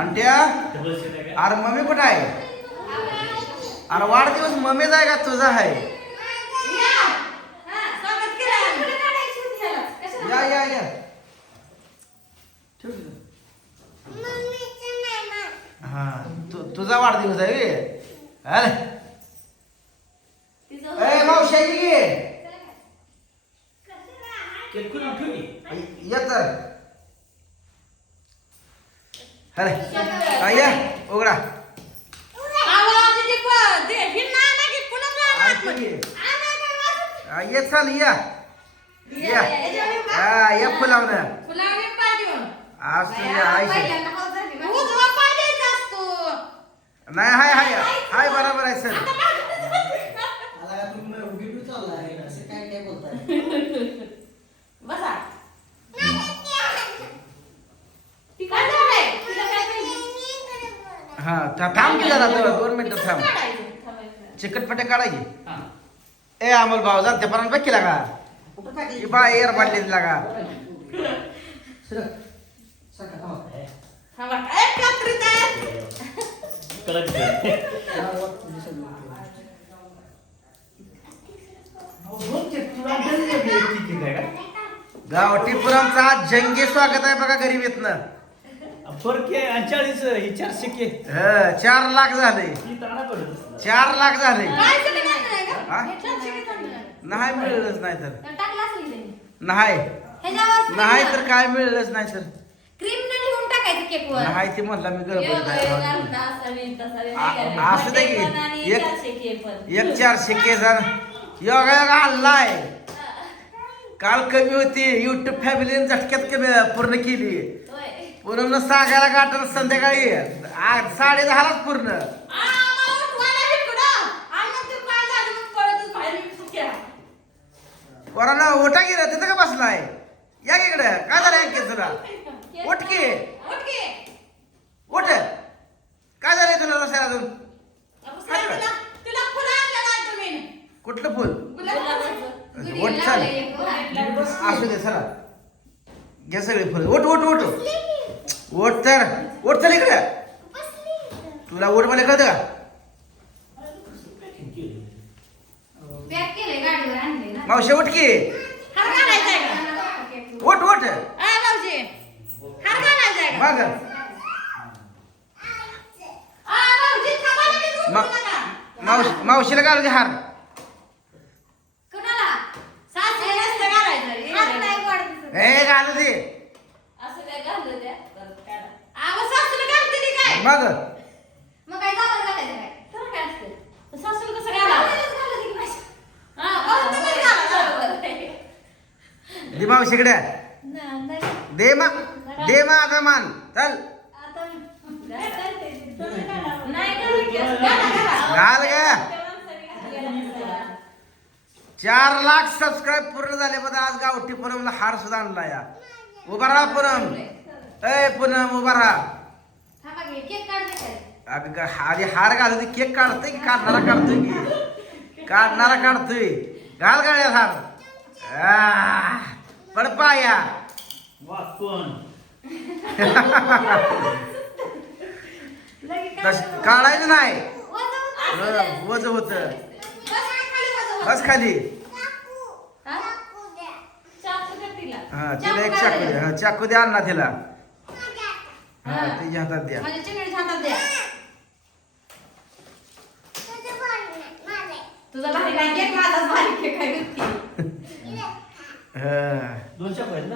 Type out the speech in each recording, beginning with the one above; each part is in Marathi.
अंट्या अरे मम्मी कुठं आहे? अरे वाढदिवस मम्मीचा आहे का तुझा आहे? या या या हा तुझा वाढदिवस आहे बे. अरे ए मावशी घे ये तर. अरे या उघडा ये चाल या या या फुलावणं आज तुझ्या आईचे नाही. हाय हाय हाय बरोबर आहे सर. हा थांब की जरा 2 मिनिटं थांब. चिकटपट्या काढायची. ए अमोल भाऊ जा त्या पर्यंत बघ केला का बा एअर बाटली दिला का. गावठी पुरमचा आज जंगी स्वागत आहे बघा गरीब येतनं. 4 लाख झाले. 4 लाख झाले. नाही मिळलंच नाही तर नाही तर काय मिळलंच नाही तर नाही ते म्हणला मी गडबड असं दे की एक 400 केस योगा योगा हल्लाय. काल कमी होती युट्यूब फॅमिलीने झटक्यात कमी पूर्ण केली. पूर्ण सांगायला गाठर संध्याकाळी 10:30लाच पूर्ण. पोरांना ओटा गेला तिथं का बसलाय. या इकडे काय झालं अंकित तुला. उठ की उठ. काय झालंय तुला रसायला अजून. कुठलं फुल उठ चल असू दे चला घ्या सगळे फुल. उठ उठ उठ उठ तर उठ चल इकडे. तुला उठ मला कळतं का. मावशी उठ की उठ उठ मग मावशीला घालू दे हार. हे घालू दे मग दे मावशीकडे दे माझा मान चल घाल ग. 4 लाख सबस्क्राईब पूर्ण झाले बघा. आज गावठी पूनमला हार सुद्धा आणला या. उभा राहा पूनम. ए पूनम उभा राहा. आधी हार घालू दे. केक काढतोय की काढणारा काढतोय की काढणारा काढतोय. घाल गाड्यात हार पड पाया. काढायचं नाही वज होत. बस खाली. हा तिला एक चाकू द्या. हा चाकू द्या अण्णा तिला. हा तिच्या हातात द्या. तुझा भारी काय केक माझा भारी केक आहे.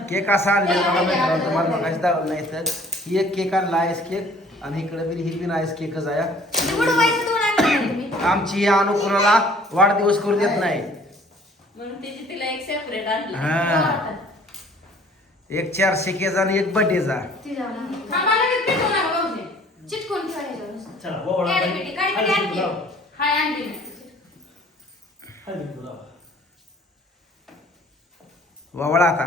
केक असा आणलेला मला मित्रांनो तुम्हाला मगाशी दावलं नाही तर ही एक केक आणला आईस केक आणि इकडे बी ही बी आईस केकच आहे. आमची ही अनुकुणाला वाढदिवस करू देत नाही म्हणून त्याची तिला एक सेपरेट आणला. हा एक 400 केक आणि एक बर्थडेचा. चिटकून हाय आणली ववळा आता.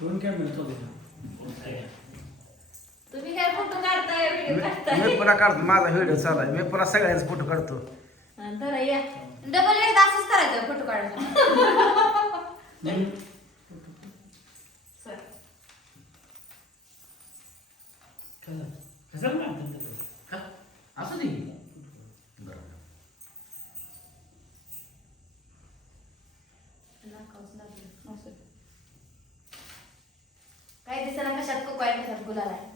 दोन कॅमेरे चालू तुम्ही काय फोटो काढताय व्हिडिओ काढताय मी पुन्हा काढतो माझा व्हिडिओ चालू आहे मी पुन्हा सगळ्यांचा फोटो काढतो तर या डबल एकदा असंच करायचं फोटो काढायचा सर कसं का असं नाही काय दिसला कशात को काय कशात गुलाल आहे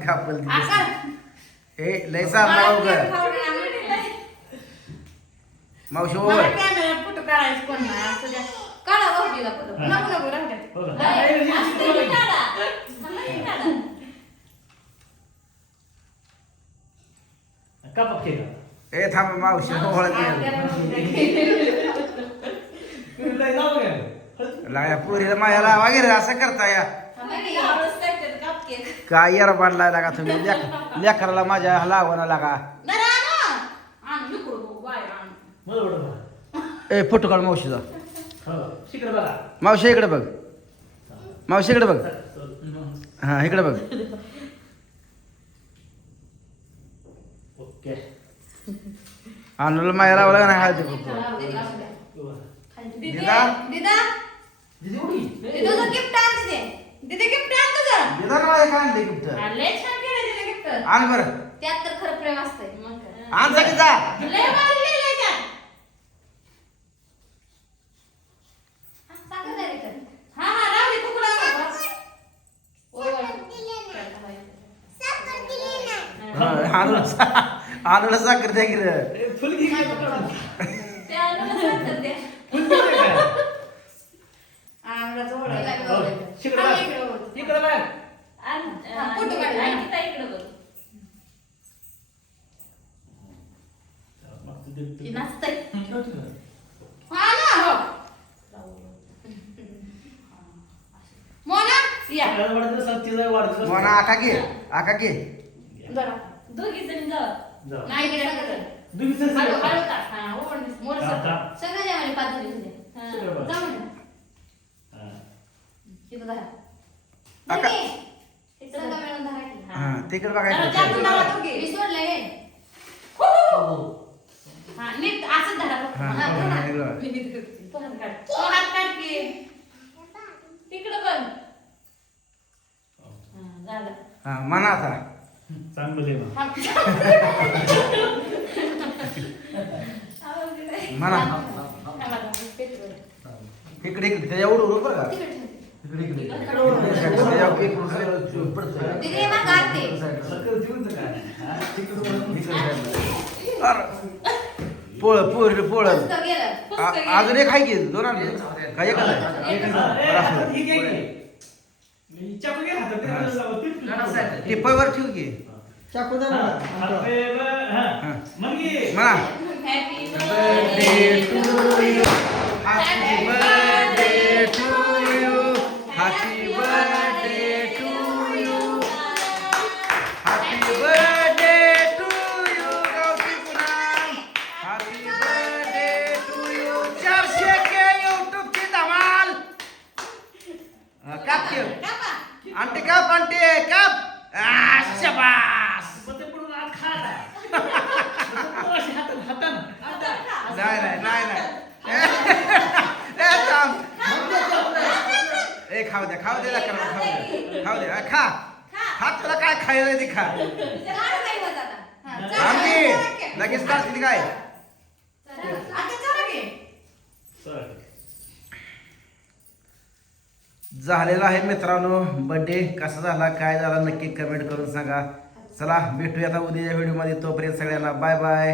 कापल आकार हे लय चालला उघड मावशी ओवर कॅमेरा फोटो काढायचं कोण नाही असं द्या काढा भाऊजीला फोटो नको नको राहू द्या का पक्के का ए थांब मावशी ओळख लाया पुरीला माया लावा गे रे असं करता या काय यार बांधलाय लागा तुम्ही लेकराला माझ्या लावणं लागा ए फोटो काढ मावशीचा मावशी इकडे बघ मावशी इकडे बघ हा इकडे बघ ओके अनुला माया लावा लागा नाही हळदी कुंकू. दिदा दिदा तुझं गिफ्ट आण दे दिदे गिफ्ट आण तुझं दिदा ना माझ्या काय आणले गिफ्ट लय छान केलं दिदे गिफ्ट आण बरं त्यात तर खरं प्रेम असतंय मग काय आण जा की जा लय भारी लिहिलंय त्यात सांगा तरी तर हा हा राहू दे तुकडा अनुला साखर द्या की रे फुल घे काय ते आणून साखर द्या आणूनच ओढायला इकडे बघ फोटो काढ इकडे बघ की नाचतंय हा ना हो मोना या मोना आका घे जरा दोघी जणी जाऊ नाही गेलं हळू हळू का हा ओढ मोर सगळं द्या मला 5 जणी द्या जा म्हणून किती धरा आका. सगळं मिळून धरा की हा तिकडे जरा बघायचं जास्त धरा दोघी मी सोडलंय हा नीट असं धरा हा, हा हा, धरा. इकडं. मी नीट करते. तो हात काढ तो हात काढ की तिकडं बघ हा झालं हा म्हणा आता चांगलं दे मग. म्हणा इकडे इकडे त्याच्या उडू बरं का इकडे इकडे त्याच्या तिकडे मग गाते पोळ पोळ पोळ पुस्तक गेलं पुस्तक गेलं. अजून एक आहे की दोन आणले काय एक ठीक आहे की? चाकू घे हातात. टिपावर ठेव की चाकू दे हा, मला. हाते ब- हा. मग घे. म्हणा happy birthday to you. Happy birthday to you. Happy birthday to you. Happy birthday to you. गावठी पुन्हा. Happy birthday to you. 400 K YouTube ची धमाल. काप की. आंटी काप आंटी काप. शाबास. मग ते पडून आत खा आता. मग ते अशी हातानं. नाही ए थांब ए खाऊ दे खाऊ दे खा तुला काय खायला ते खा आमची लगेच काढतील काय चल. झालेला आहे मित्रांनो बर्थडे कसा झाला काय झाला नक्की कमेंट करून सांगा चला भेटूया आता उद्याच्या व्हिडिओ मध्ये तोपर्यंत सगळ्यांना बाय बाय